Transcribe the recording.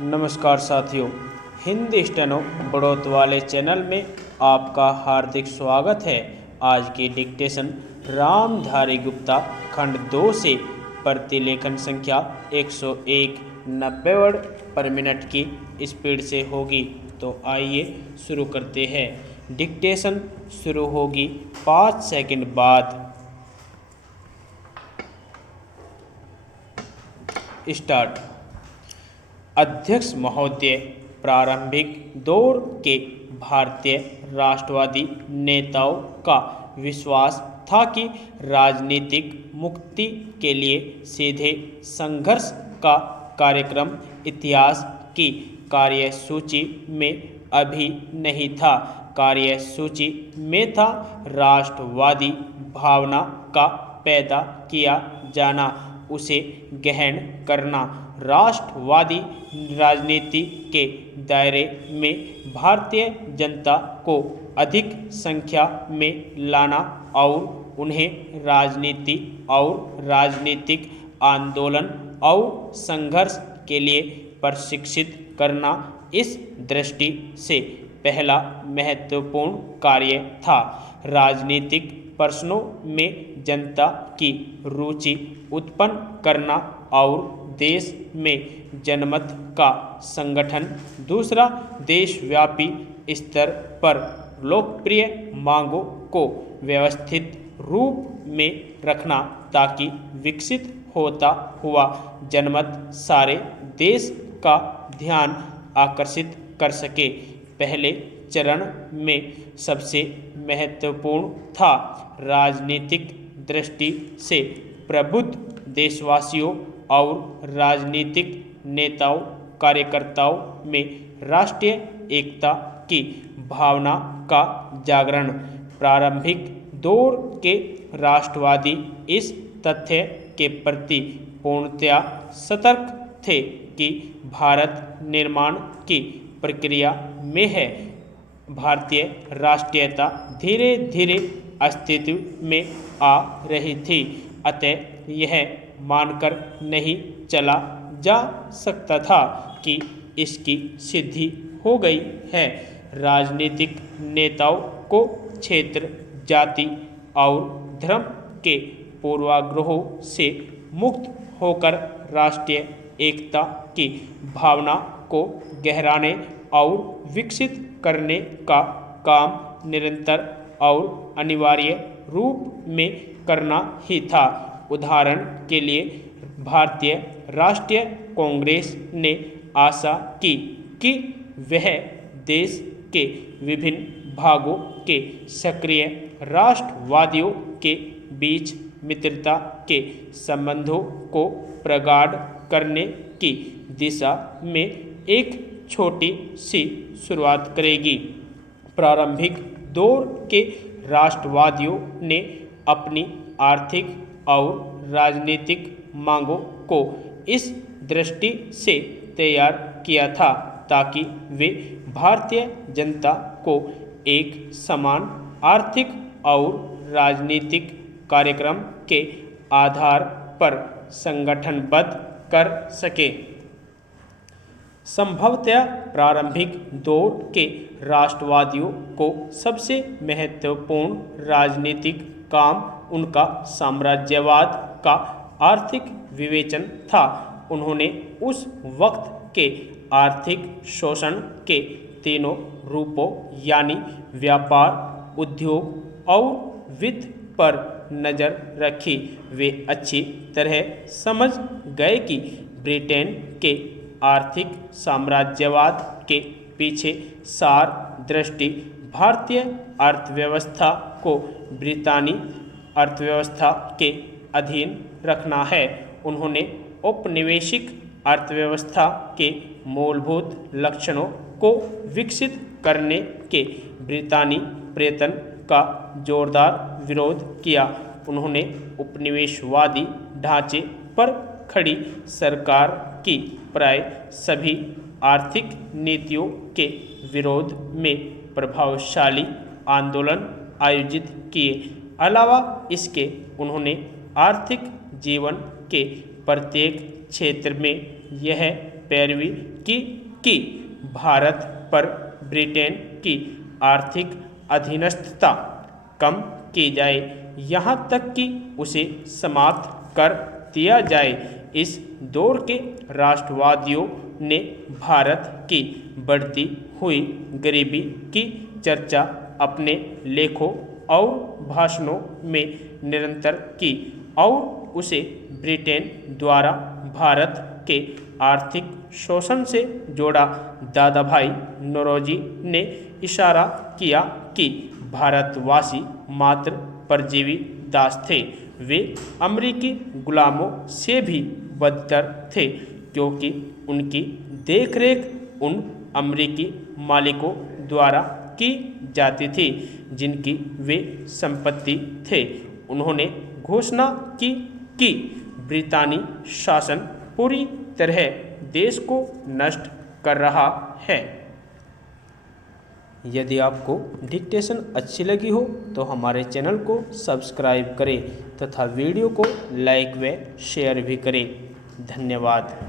नमस्कार साथियों, हिंदी स्टेनो बढ़ोत वाले चैनल में आपका हार्दिक स्वागत है। आज की डिक्टेशन रामधारी गुप्ता खंड 2 से प्रतिलेखन संख्या 101 90 वर्ड पर मिनट की स्पीड से होगी। तो आइए शुरू करते हैं। डिक्टेशन शुरू होगी 5 सेकंड बाद। स्टार्ट। अध्यक्ष महोदय, प्रारंभिक दौर के भारतीय राष्ट्रवादी नेताओं का विश्वास था कि राजनीतिक मुक्ति के लिए सीधे संघर्ष का कार्यक्रम इतिहास की कार्यसूची में अभी नहीं था। कार्यसूची में था राष्ट्रवादी भावना का पैदा किया जाना, उसे गहन करना, राष्ट्रवादी राजनीति के दायरे में भारतीय जनता को अधिक संख्या में लाना और उन्हें राजनीति और राजनीतिक आंदोलन और संघर्ष के लिए प्रशिक्षित करना इस दृष्टि से पहला महत्वपूर्ण कार्य था। राजनीतिक प्रश्नों में जनता की रुचि उत्पन्न करना और देश में जनमत का संगठन। दूसरा, देशव्यापी स्तर पर लोकप्रिय मांगों को व्यवस्थित रूप में रखना ताकि विकसित होता हुआ जनमत सारे देश का ध्यान आकर्षित कर सके। पहले चरण में सबसे महत्वपूर्ण था राजनीतिक दृष्टि से प्रबुद्ध देशवासियों और राजनीतिक नेताओं कार्यकर्ताओं में राष्ट्रीय एकता की भावना का जागरण। प्रारंभिक दौर के राष्ट्रवादी इस तथ्य के प्रति पूर्णतया सतर्क थे कि भारत निर्माण की प्रक्रिया में है। भारतीय राष्ट्रीयता धीरे धीरे अस्तित्व में आ रही थी, अतः यह मानकर नहीं चला जा सकता था कि इसकी सिद्धि हो गई है। राजनीतिक नेताओं को क्षेत्र, जाति और धर्म के पूर्वाग्रहों से मुक्त होकर राष्ट्रीय एकता की भावना को गहराने और विकसित करने का काम निरंतर और अनिवार्य रूप में करना ही था। उदाहरण के लिए भारतीय राष्ट्रीय कांग्रेस ने आशा की कि वह देश के विभिन्न भागों के सक्रिय राष्ट्रवादियों के बीच मित्रता के संबंधों को प्रगाढ़ करने की दिशा में एक छोटी सी शुरुआत करेगी। प्रारंभिक दौर के राष्ट्रवादियों ने अपनी आर्थिक और राजनीतिक मांगों को इस दृष्टि से तैयार किया था ताकि वे भारतीय जनता को एक समान आर्थिक और राजनीतिक कार्यक्रम के आधार पर संगठनबद्ध कर सके। संभवतः प्रारंभिक दौर के राष्ट्रवादियों को सबसे महत्वपूर्ण राजनीतिक काम उनका साम्राज्यवाद का आर्थिक विवेचन था। उन्होंने उस वक्त के आर्थिक शोषण के तीनों रूपों यानी व्यापार, उद्योग और वित्त पर नज़र रखी। वे अच्छी तरह समझ गए कि ब्रिटेन के आर्थिक साम्राज्यवाद के पीछे सार दृष्टि भारतीय अर्थव्यवस्था को ब्रितानी अर्थव्यवस्था के अधीन रखना है। उन्होंने औपनिवेशिक अर्थव्यवस्था के मूलभूत लक्षणों को विकसित करने के ब्रितानी प्रयत्न का जोरदार विरोध किया। उन्होंने उपनिवेशवादी ढांचे पर खड़ी सरकार की प्राय सभी आर्थिक नीतियों के विरोध में प्रभावशाली आंदोलन आयोजित किए। अलावा इसके उन्होंने आर्थिक जीवन के प्रत्येक क्षेत्र में यह पैरवी की भारत पर ब्रिटेन की आर्थिक अधीनस्थता कम की जाए, यहाँ तक कि उसे समाप्त कर दिया जाए। इस दौर के राष्ट्रवादियों ने भारत की बढ़ती हुई गरीबी की चर्चा अपने लेखों और भाषणों में निरंतर की और उसे ब्रिटेन द्वारा भारत के आर्थिक शोषण से जोड़ा। दादा भाई नौरोजी ने इशारा किया कि भारतवासी मात्र परजीवी दास थे, वे अमेरिकी गुलामों से भी बदतर थे, क्योंकि उनकी देखरेख उन अमेरिकी मालिकों द्वारा की जाती थी जिनकी वे संपत्ति थे। उन्होंने घोषणा की कि ब्रितानी शासन पूरी तरह देश को नष्ट कर रहा है। यदि आपको डिक्टेशन अच्छी लगी हो तो हमारे चैनल को सब्सक्राइब करें तथा वीडियो को लाइक व शेयर भी करें। धन्यवाद।